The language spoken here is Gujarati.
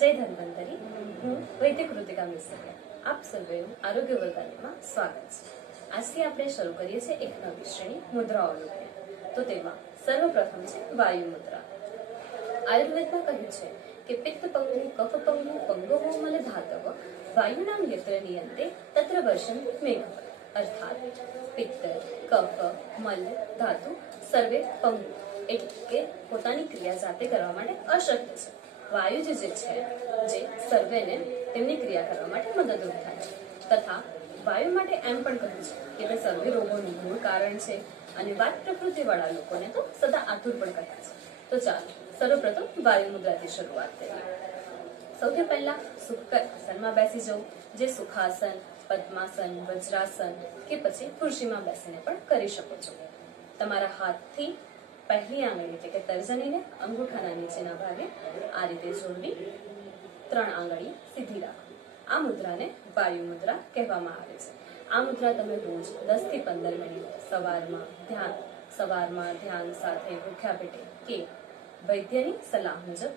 જય ધન્વંતરી. હું વૈદ્ય કૃતિકા મિસ્ત્રી. આપ સર્વેનું આરોગ્ય વર્તાલીમાં સ્વાગત છે. આજથી આપણે શરૂ કરીએ છીએ એક નવી શ્રેણી મુદ્રાઓનું. તો તેમાં સર્વપ્રથમ છે વાયુ મુદ્રા. આયુર્વેદમાં કહ્યું છે કે પિત્ત પંગુ કફ પંગુ પંગવો મલ ધાતવ વાયુનામ યત્ર નિયંતે તત્ર વર્ષંતિ મેઘ. અર્થાત પિત્ત કફ મલ ધાતુ સર્વે પંગુ એટલે કે પોતાની ક્રિયા જાતે કરવા માટે અશક્ય છે. વાયુ જે છે જે સર્વેને તેમની ક્રિયા કરવા માટે મદદરૂપ થાય છે. તથા વાયુ માટે એમ પણ કહ્યું છે કે તે સર્વે રોગોનું મૂળ કારણ છે અને વાત પ્રકૃતિ વાળા લોકોને તો સદા આતુર પણ કહ્યા છે. તો ચાલો સર્વપ્રથમ વાયુ મુદ્રાથી શરૂઆત કરીએ. સૌથી પહેલા સુખ આસનમાં બેસી જવું, જે સુખાસન, પદ્માસન, વજ્રાસન કે પછી ખુરશીમાં બેસીને પણ કરી શકો છો. તમારા હાથથી પહેલી આંગળી એટલે કે તર્જનીને અંગૂઠાના નીચેના ભાગે આ રીતે જોડવી, 3 આંગળી સીધી રાખવી. આ મુદ્રાને વાયુ મુદ્રા કહેવામાં આવે છે. આ મુદ્રા તમે રોજ 10 થી 15 મિનિટ સવારમાં ધ્યાન સાથે ભૂખ્યા પેટે કે વૈદ્યની સલાહ મુજબ